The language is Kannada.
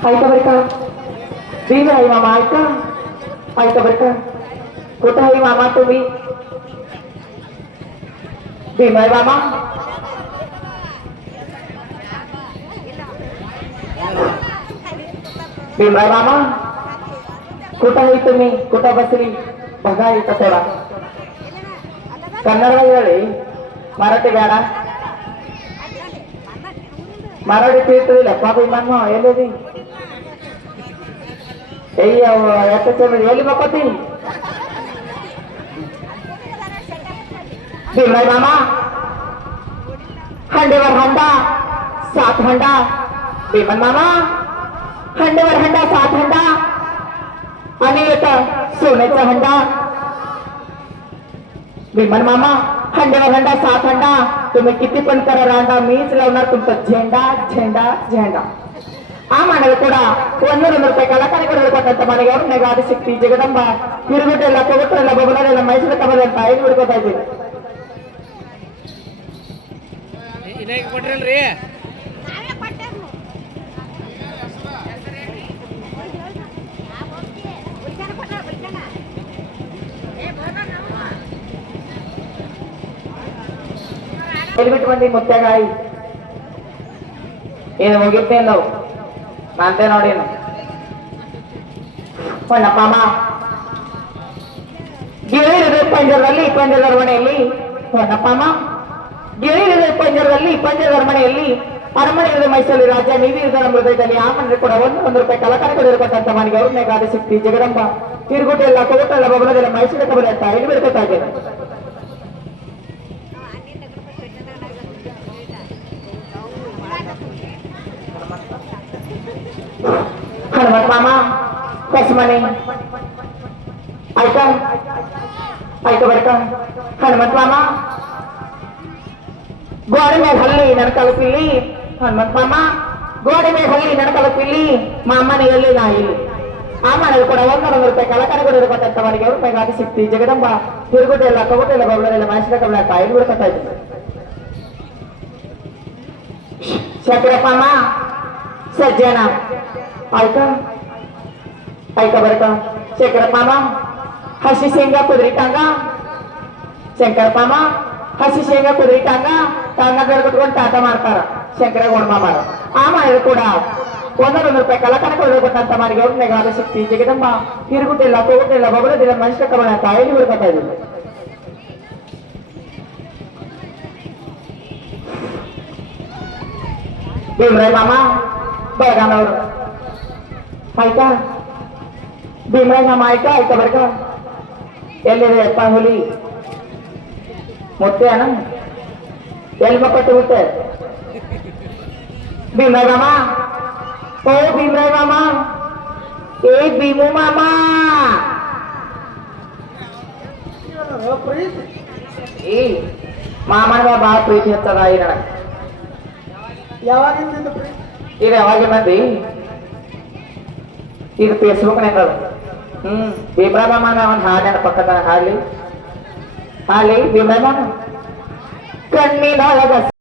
ऐका बरं का भीम आहे मामा ऐका ऐका बरं का कुठं आहे मामा तुम्ही भीम आहे मामा भीम आहे मामा कुठं आहे तुम्ही कुठं बसली बघा इथं थोडा कन्नड ಹೇಳಿ ಮರಾಠಿ ಬೇಡ ಮರಾಠಿ ತಿಳಿತಿಲ್ಲ ಪಾಪ ಮಮ್ಮ ಎಲ್ಲಿದಿ ಅಯ್ಯೋ ಯಾಕೆ ಎಲ್ಲಿ ಮಕ್ಕತಿ भीमराय मामा हंडेवर हंडा 7 हंडा भीमन मामा हंडेवर हंडा 7 हंडा आणि एक सोन्याचा हंडा भीमन मामा हंडेवर हंडा 7 हंडा तुम्ही किती पण करा रांडा मीच लावणार तुमचा झेंडा झेंडा झेंडा ಆ ಮಾಡಲು ಕೂಡ 100 ರೂಪಾಯಿ ಕಲಾಕಾರಿಗಳು ಕೊಟ್ಟಂತ ಮನೆಗೆ ಅವ್ರ ನೆಗಾದ ಶಕ್ತಿ ಜಗದಂಬ ತಿರುಗುಟೆಲ್ಲ ಕೊಗಟ್ರೆಲ್ಲ ಬೊಬ್ಬಲೆಲ್ಲ ಮೈಸೂರು ಕಬಲ್ ಅಂತ ಐದು ಬಿಡ್ಕೋತಾ ಇದ್ದೀವಿ ಕೊಟ್ರಲ್ರಿ ಬಿಟ್ಟು ಬಂದಿ ಮುತ್ಯಾಗಾಯಿ ಏನು ಹೋಗಿರ್ತೇ ನಾವು ನಾನ್ತೆ ನೋಡಿ ಮಾಮ ಗಿಳಿರಿದೆ ಪಂಜರದ ಮನೆಯಲ್ಲಿ ಹೊನ್ನಪ್ಪಮ್ಮ ಗಿಳಿರಿದೆ ಪಂಜರದ ಮನೆಯಲ್ಲಿ ಅರಮನೆ ಇರಿದೆ ಮೈಸೂರು ರಾಜ್ಯ ನೀವಿರಿದ ನಮ್ಮ ಹೃದಯದಲ್ಲಿ ಆ ಮನೆ ಕೂಡ 1 ರೂಪಾಯಿ ಕಲಾಕಾರ ಕೊಡಿರತಕ್ಕಂಥ ಮನೆಗೆ ಅವ್ರನ್ನೇ ಗಾದ ಶಕ್ತಿ ಜಗದಂಬ ತಿರುಗುಟೆ ಎಲ್ಲ ಕೊಗಟೆಲ್ಲ ಬೊಬ್ಬಲದೆಲ್ಲ ಮೈಸೂರು ಕಬಲ್ ಅಂತ ಇಲ್ಲಿ ಬಿಡ್ಕೊತಾ ಇದ್ದೇನೆ हनुमत मामा कस म्हणे ऐका बरं का हनुमत मामा गोड में हल्ली नडकल पिल्ली हनुमत मामा गोड में हल्ली नडकल पिल्ली ಮಾಮನೆ ಎಲ್ಲಿ ನಾಯಿ ಆ ಮನೆಗೆ ಕೂಡ 100 ರೂಪಾಯಿ ಕಲಾಕಾರ ಕೊಡಿರತಕ್ಕಂಥ ಮನೆಗೆ ಅವ್ರ ಗಾದಿ ಸಿಕ್ತಿ ಜಗದಂಬ ತಿರುಗುಟೆ ಎಲ್ಲ ಕೊಗಟೆಲ್ಲ ಬೊಬ್ಬಲೆಲ್ಲ ಮೈಸೂರು ಕಬಲ ತಾಯಿ ಬಿಡ್ಕೊತಾ ಇದ್ದೀನಿ ಶಂಕರಪ್ಪ सज्जन ऐका बरं का शंकर मामा हसी शेंगा कुदरी टांगा शंकर मामा हसी शेंगा कुदरी टांगा टांगा ಕಟ್ಕೊಂಡು ಟಾಟ ಮಾಡ್ತಾರ ಶಂಕರ ಗೋಣಮಾಮಾರ ಆ ಮಾಡಿದ್ರು ಕೂಡ 100 ರೂಪಾಯಿ ಕಲಾಕಾರ ಕೊಡಬೇಕಂತ ಮಾರಿಗೆ ಅವ್ರ ನೆಗಾದ ಶಕ್ತಿ ಜಗದಂಬ ತಿರುಗುಟೆಲ್ಲ ಕೊಗಟೆಲ್ಲ ಬೊಬ್ಬಲದೆಲ್ಲ ಮನುಷ್ಯ ಕಬಳ ತಾಯಿಲಿ ಬಿಡ್ಕೊತಾ ಇದ್ದೀವಿ भीमराय मामा बेळगाववर ऐका भीमराय मामा ऐका बरं का ಎಲ್ಲಿದೆ ಅಪ್ಪ ಹುಲಿ ಮೊಟ್ಟೆ ಅಣ್ಣ ಎಲ್ಲಿ ಮಕ್ಕಟ್ಟು ಹುಟ್ಟೆ ಭೀಮರಾಯ ಮಾಮಾ ಓ ಭೀಮರಾಯ ಮಾಮಾ ಏ ಭೀಮು ಮಾಮಾ ಏ ಮಾಮನ ಭಾಳ ಪ್ರೀತಿ ಹತ್ತದ ಈ ನನಗೆ ಇದು ಯಾವಾಗ ಮಂದಿ ಇದು ಫೇಸ್ಬುಕ್ ನಾಗ ಭೀಮರಾಯ ಮಾಮ ಒಂದು ಹಾಡಿನ ಪಕ್ಕದ ಹಾಲಿ ಭೀಮರಾಯ ಮಾಮ ಕಣ್ಣಿನೊಳಗ